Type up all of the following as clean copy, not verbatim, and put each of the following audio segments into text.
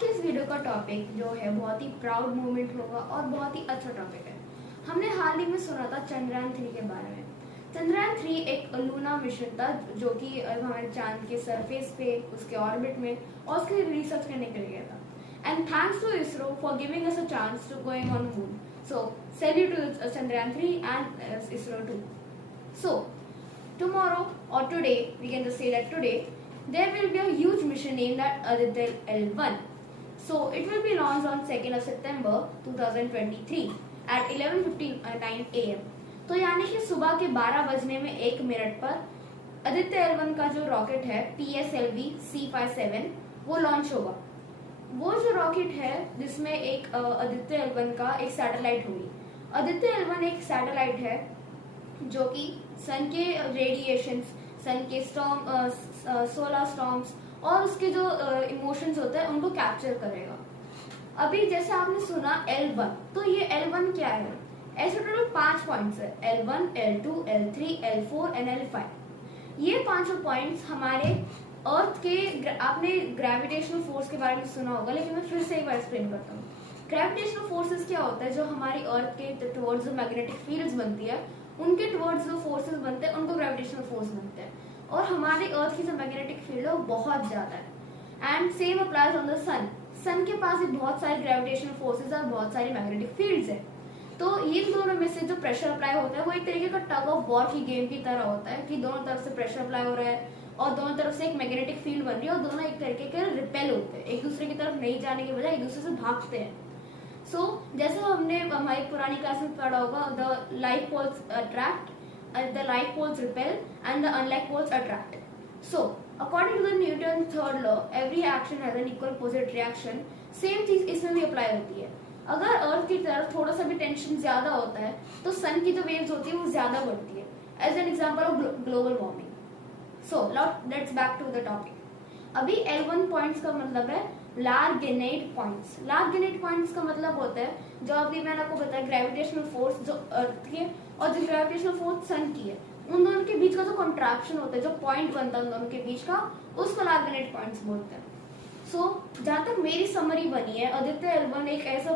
के इस वीडियो का टॉपिक जो है बहुत ही प्राउड मोमेंट होगा और बहुत ही अच्छा टॉपिक है। हमने हाल ही में सुना था चंद्रयान 3 के बारे में। चंद्रयान 3 एक लूना मिशन था जो कि हमारे चांद के सरफेस पे उसके ऑर्बिट में और उसके रिसर्च करने के लिए गया था। And thanks to ISRO for giving us a chance to going on moon. So salute to Chandrayaan 3 and ISRO too. So tomorrow or today, we can just say that today there will be a huge mission named at Aditya L1. So it will be launched on 2nd of September 2023 at 11:59 AM. तो यानी कि सुबह के 12 बजने में 1 minute पर Aditya L1 का जो रॉकेट है PSLV C57 वो लॉन्च होगा। वो जो रॉकेट है जिसमें एक आदित्य L1 का एक सैटेलाइट होगी। आदित्य L1 एक सैटेलाइट है जो कि सन के रेडिएशंस, सन के स्टॉर्म, सोलर स्टॉर्म्स और उसके जो इमोशंस होते हैं उनको कैप्चर करेगा। अभी जैसे आपने सुना L1, तो ये L1 क्या है? ऐसे टोटल 5 पॉइंट्स है, L1, L2, L3, L4 and L5। ये पांचों पॉइंट्स हमारे अर्थ के, आपने ग्रेविटेशनल फोर्स के बारे में सुना होगा लेकिन मैं फिर से एक बार एक्सप्लेन करता हूँ। ग्रेविटेशनल फोर्सेस क्या होता है? जो हमारी अर्थ के टुवर्ड्स जो मैग्नेटिक फील्ड्स बनती है उनके टुवर्ड्स जो फोर्सेस बनते हैं उनको ग्रेविटेशनल फोर्स बनते हैं। और हमारे अर्थ की जो मैग्नेटिक फील्ड है वो बहुत ज्यादा है। And same applies on the sun. Sun के पास भी बहुत सारी ग्रेविटेशनल फोर्सेस और बहुत सारी मैग्नेटिक फील्ड्स है। तो इन दोनों में से जो प्रेशर अप्लाई होता है वो एक तरीके का टग ऑफ वॉर की गेम की तरह होता है कि दोनों तरफ से प्रेशर अप्लाई हो रहा है और दोनों तरफ से एक मैग्नेटिक फील्ड बन रही है और दोनों एक तरीके के रिपेल होते हैं, एक दूसरे की तरफ नहीं जाने के बजाय एक दूसरे से भागते हैं। जैसे हमने हमारी पुरानी क्लास में पढ़ा होगा, the like poles attract, the like poles repel and the unlike poles attract. So, according to the Newton's third law, every action has an equal opposite reaction. Same चीज इसमें भी अप्लाई होती है। अगर अर्थ की तरफ थोड़ा सा भी टेंशन ज्यादा होता है तो सन की जो वेव्स होती है वो ज्यादा बढ़ती है। As an example of global warming. So let's back to the topic. अभी L1 पॉइंट्स का मतलब है लार्गेनेट पॉइंट्स। लार्गेनेट पॉइंट्स का मतलब होता है जो अभी मैंने आपको बताया ग्रेविटेशनल फोर्स जो अर्थ की है और जो ग्रेविटेशनल फोर्स सन की है, उन दोनों के बीच का जो कॉन्ट्रैक्शन होता है, जो पॉइंट बनता है उन दोनों के बीच का, उसको लार्गेनेट पॉइंट्स बोलते हैं। जहां तक मेरी समरी बनी है, आदित्य L1 एक ऐसा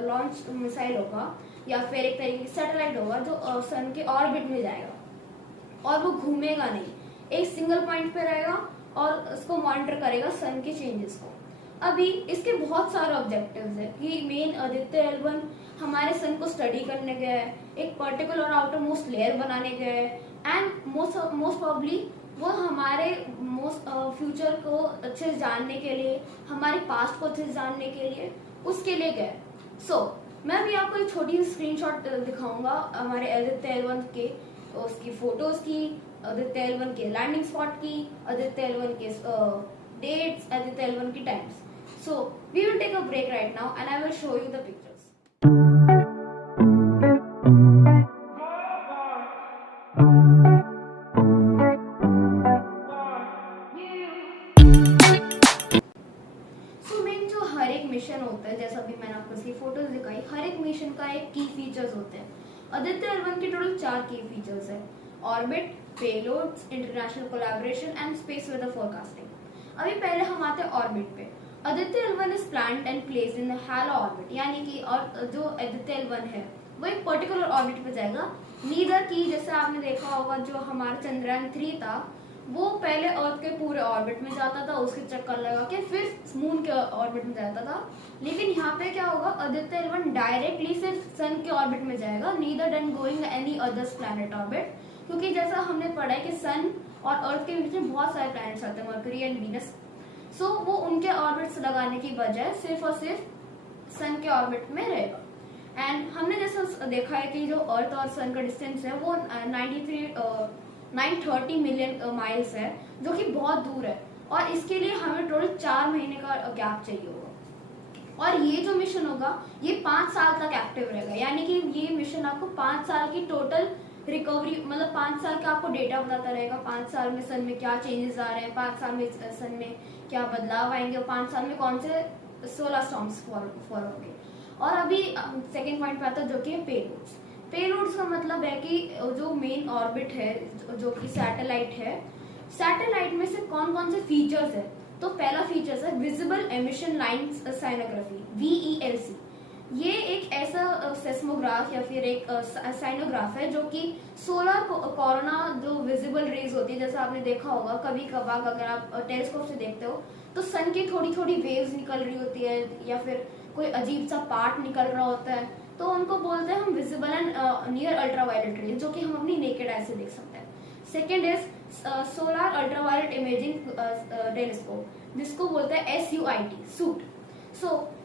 लॉन्च मिसाइल होगा या फिर एक तरीके की सैटेलाइट होगा जो सन के ऑर्बिट में जाएगा और वो घूमेगा नहीं, एक सिंगल पॉइंट पे रहेगा और उसको मॉनिटर करेगा सन के चेंजेस को। अभी इसके बहुत सारे ऑब्जेक्टिव्स है कि मेन आदित्य L1 हमारे सन को स्टडी करने गया है, एक पर्टिकुलर आउटर मोस्ट लेयर बनाने गया है एंड मोस्ट प्रॉब्ली वो हमारे फ्यूचर को अच्छे से जानने के लिए, हमारे पास्ट को अच्छे से जानने के लिए उसके लिए गया है। मैं भी आपको एक छोटी सी स्क्रीनशॉट दिखाऊंगा हमारे आदित्य L1 के, उसकी फोटोज की, आदित्य L1 के लैंडिंग स्पॉट की, आदित्य L1 के dates, Aditya L1 की times. So we will take a break right now and I will show you the pictures. Main जो हर एक मिशन होता है, जैसा अभी मैंने आपको इसकी फोटोज दिखाई, हर एक मिशन का एक की फीचर्स होते हैं। आदित्य L1 के टोटल 4 की फीचर्स है: orbit, payloads, international collaboration and space weather forecasting. अभी पहले हम आते हैं ऑर्बिट पे। Aditya L1 is planned and placed in the halo orbit, यानी कि और जो आदित्य L1 है वो एक पर्टिकुलर ऑर्बिट पे जाएगा। नीदर की जैसे आपने देखा होगा जो हमारा चंद्रयान 3 था वो पहले अर्थ के पूरे ऑर्बिट में जाता था, उसके चक्कर लगा के फिर मून के ऑर्बिट में जाता था। लेकिन यहाँ पे क्या होगा, आदित्य L1 डायरेक्टली सिर्फ सन के ऑर्बिट में जाएगा, neither then going any others planet orbit, क्योंकि जैसा हमने पढ़ा है कि सन और अर्थ के बीच में बहुत सारे प्लैनेट्स आते हैं, मर्क्यूरी एंड वीनस। वो उनके ऑर्बिट्स लगाने की बजाय सिर्फ और सिर्फ सन के ऑर्बिट में रहेगा। एंड हमने जैसा देखा है कि जो अर्थ और सन का डिस्टेंस है वो 930 मिलियन माइल्स है, जो कि बहुत दूर है और इसके लिए हमें टोटल 4 महीने का गैप चाहिए होगा। और ये जो मिशन होगा ये 5 साल तक एक्टिव रहेगा, यानी कि ये मिशन आपको 5 साल की टोटल रिकवरी, मतलब 5 साल का आपको डेटा बताता रहेगा। 5 साल में सन में क्या चेंजेस आ रहे हैं, 5 साल में सन में क्या बदलाव आएंगे और 5 साल में कौन से सोलर स्टॉर्म्स फॉल होंगे। और अभी सेकेंड पॉइंट पे आता है जो कि पेलोड्स। पेलोड्स का मतलब है कि जो मेन ऑर्बिट है, जो कि सैटेलाइट है, सैटेलाइट में से कौन कौन से फीचर्स है तो पहला फीचर्स है विजिबल एमिशन लाइन साइनोग्राफी, VELC। ये एक ऐसा सेस्मोग्राफ या फिर एक साइनोग्राफ है जो कि सोलर कोरोना जो विजिबल रेज होती है, जैसा आपने देखा होगा कभी कभार अगर आप टेलीस्कोप से देखते हो तो सन की थोड़ी थोड़ी वेव्स निकल रही होती है या फिर कोई अजीब सा पार्ट निकल रहा होता है, तो उनको बोलते हैं हम visible and near ultraviolet rays, जो कि हम अपनी नेकेड आई से देख सकते हैं। Second is solar ultraviolet imaging telescope, जिसको बोलते हैं SUIT।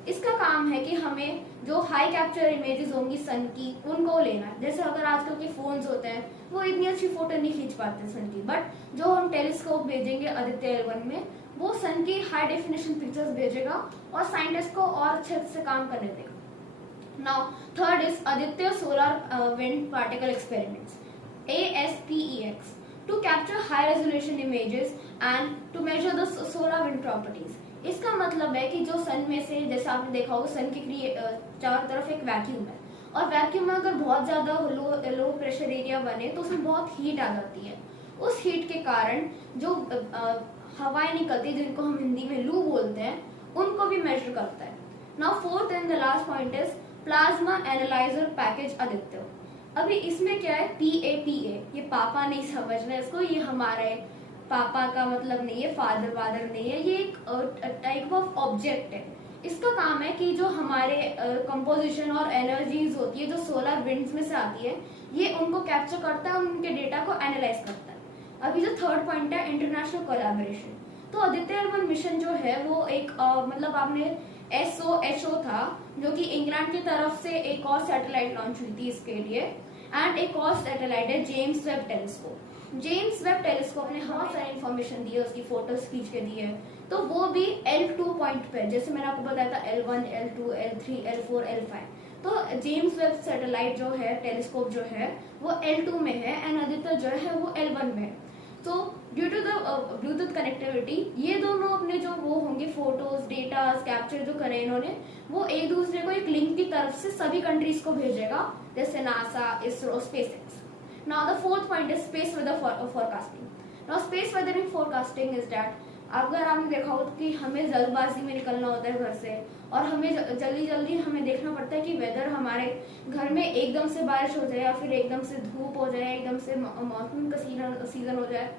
इसका काम है कि हमें जो हाई कैप्चर इमेजेस होंगी सन की उनको लेना है। जैसे अगर आजकल के फोन्स होते हैं वो इतनी अच्छी फोटो नहीं खींच पाते सन की, बट जो हम टेलीस्कोप भेजेंगे आदित्य L1 में वो सन की हाई डेफिनेशन पिक्चर्स भेजेगा और साइंटिस्ट को और अच्छे से काम करने देगा। Now third is Aditya solar wind particle experiments, ASPEX, to capture high resolution images and to measure the solar wind properties. इसका मतलब है कि जो सन में से, जैसे आपने देखा होगा सन के चारों तरफ एक वैक्यूम है और वैक्यूम में अगर बहुत ज्यादा लो प्रेशर एरिया बने तो उसमें बहुत हीट आ जाती है। उस हीट के कारण जो हवाएं निकलती है जिनको हम हिंदी में लू बोलते हैं उनको भी मेजर करता है। Now fourth and the last point is plasma analyser package Aditya. अभी इसमें क्या है, PAPA, ये पापा नहीं समझना इसको, ये हमारे पापा का मतलब नहीं है, फादर नहीं है, ये एक टाइप ऑफ ऑब्जेक्ट है। इसका काम है कि जो हमारे कंपोजिशन और एनर्जीज होती है जो सोलर विंड्स में से आती है ये उनको कैप्चर करता है और उनके डेटा को एनालाइज करता है। अभी जो थर्ड पॉइंट है इंटरनेशनल कोलैबोरेशन, तो आदित्य L1 मिशन जो है वो एक मतलब आपने SOHO था जो कि इंग्लैंड की तरफ से एक और सैटेलाइट लॉन्च हुई थी इसके लिए, एंड एक और सैटेलाइट है James Webb telescope. James Webb telescope ने बहुत सारी इन्फॉर्मेशन दी है, उसकी फोटोज खींच के दी है, तो वो भी L2 पॉइंट पे, जैसे मैंने आपको बताया था L1, L2, L3, L4, L5, तो जेम्स वेब सैटेलाइट जो है टेलीस्कोप जो है वो L2 में है एंड आदित्य जो है वो L1 में है। तो due to the bluetooth connectivity ये दोनों अपने जो वो होंगे फोटोज डेटा कैप्चर जो करे इन्होंने वो एक दूसरे को एक लिंक की तरफ से सभी कंट्रीज को भेजेगा, जैसे NASA, ISRO, SpaceX. Now the fourth point is space weather forecasting. Now space weathering forecasting is that अगर आपने देखा हो कि हमें जल्दबाजी में निकलना होता है घर से और हमें जल्दी जल्दी हमें देखना पड़ता है कि वेदर हमारे घर में एकदम से बारिश हो जाए या फिर एकदम से धूप हो जाए, एकदम से मॉनसून का सीजन हो जाए,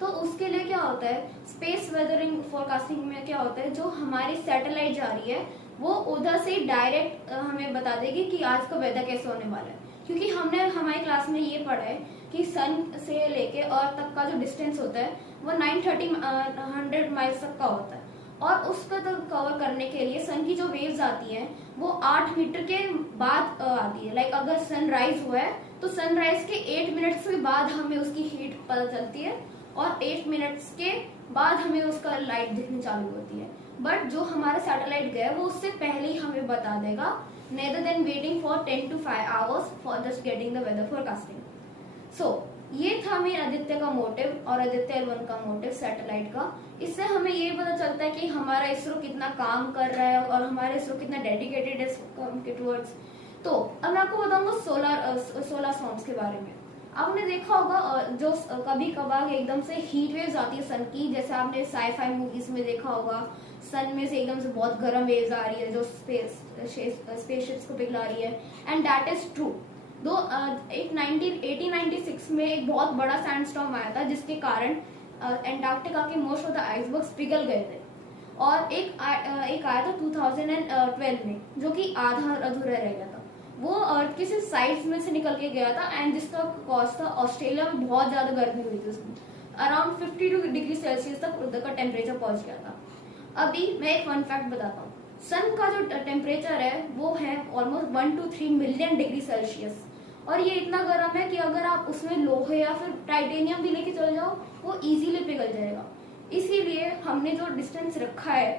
तो उसके लिए क्या होता है स्पेस वेदरिंग फोरकास्टिंग में क्या होता है जो हमारी सैटेलाइट जा रही है वो उधर से डायरेक्ट हमें बता देगी कि आज का वेदर कैसे होने वाला है। क्योंकि हमने हमारी क्लास में ये पढ़ा है कि सन से लेके अर्थ तक का जो डिस्टेंस होता है वो 100 माइल्स तक का होता है और उसको तो कवर करने के लिए सन की जो वेव्स आती हैं वो 8 मीटर के बाद आती है। लाइक अगर सनराइज हुआ है तो सनराइज के 8 मिनट्स के बाद हमें उसकी हीट पता चलती है और 8 मिनट्स के बाद हमें उसका लाइट दिखनी चालू होती है। बट जो हमारा सैटेलाइट गया वो उससे पहले ही हमें बता देगा, neither then waiting for 10 to 5 hours for just getting the weather forecasting. So ये था मेरा आदित्य का मोटिव और आदित्य L1 का मोटिव सैटेलाइट का। इससे हमें ये पता चलता है कि हमारा इसरो कितना काम कर रहा है और हमारा इसरो कितना डेडिकेटेड है टुवर्ड्स। तो अब मैं आपको बताऊंगा सोलर स्टॉर्म्स के बारे में। आपने देखा होगा जो कभी कभार एकदम से हीट वेव्स आती है सन की, जैसे आपने साई-फाई मूवीज में देखा होगा सन में से एकदम से बहुत गर्म वेव्स आ रही है जो स्पेसशिप्स को पिघला रही है, एंड दैट इज ट्रू। दो एक 1896 में एक बहुत बड़ा सैंडस्टॉर्म आया था जिसके कारण एंटार्क्टिका के मोस्ट ऑफ द आइसबर्ग्स पिघल गए थे, और एक आया था 2012 में जो कि आधा अधूरा रह गया था। वो अर्थ के सिर्फ साइड्स में से निकल के गया था एंड जिसका कॉज था ऑस्ट्रेलिया में बहुत ज्यादा गर्मी हुई थी उसमें, अराउंड 52 डिग्री सेल्सियस तक उधर का टेम्परेचर पहुंच गया था। अभी मैं एक फन फैक्ट बताता हूँ, सन का जो टेम्परेचर है वो है almost 1 to 3 million degree Celsius, और ये इतना गर्म है कि अगर आप उसमें लोहे या फिर टाइटेनियम भी लेके चले जाओ वो इजीली पिघल जाएगा। इसीलिए हमने जो डिस्टेंस रखा है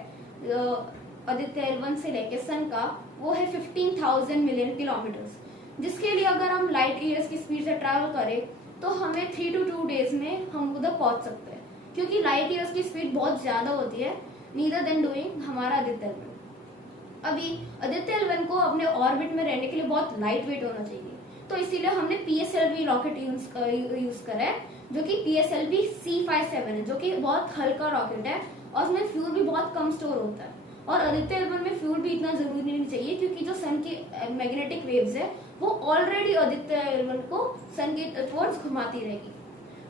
आदित्य L1 से लेके सन का वो है 15,000 मिलियन किलोमीटर्स, जिसके लिए अगर हम लाइट ईयर्स की स्पीड से ट्रैवल करें तो हमें 3 to 2 days में हम उधर पहुंच सकते हैं, क्योंकि लाइट ईयर्स की स्पीड बहुत ज्यादा होती है नीदर देन डूइंग हमारा आदित्य L1। अभी आदित्य L1 को अपने ऑर्बिट में रहने के लिए बहुत लाइट वेट होना चाहिए, तो इसीलिए हमने PSLV रॉकेट यूज करा है, जो कि PSLV C57 है, जो कि बहुत हल्का रॉकेट है और उसमें फ्यूल भी बहुत कम स्टोर होता है। और आदित्य एल1 में फ्यूल भी इतना जरूरी नहीं चाहिए, क्योंकि जो सन की मैग्नेटिक वेव्स है वो ऑलरेडी आदित्य एल1 को सन के टुवर्ड्स घुमाती रहेगी।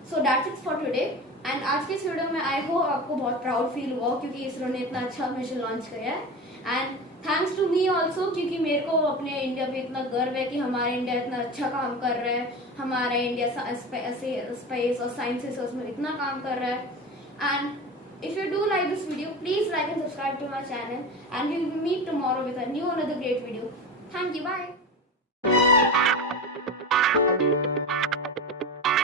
So that's it for today. And आज के इस वीडियो में आई होप आपको बहुत प्राउड फील हुआ, क्योंकि इसरो ने इतना अच्छा मिशन लॉन्च किया है। And thanks to me also, क्योंकि मेरे को अपने इंडिया पे इतना गर्व है कि हमारा इंडिया इतना अच्छा काम कर रहा है, हमारा इंडिया स्पेस और साइंसेस में इतना काम कर रहा है। And if you do like this video, please like and subscribe to my channel, and we will meet tomorrow with a new another great video. Thank you, bye.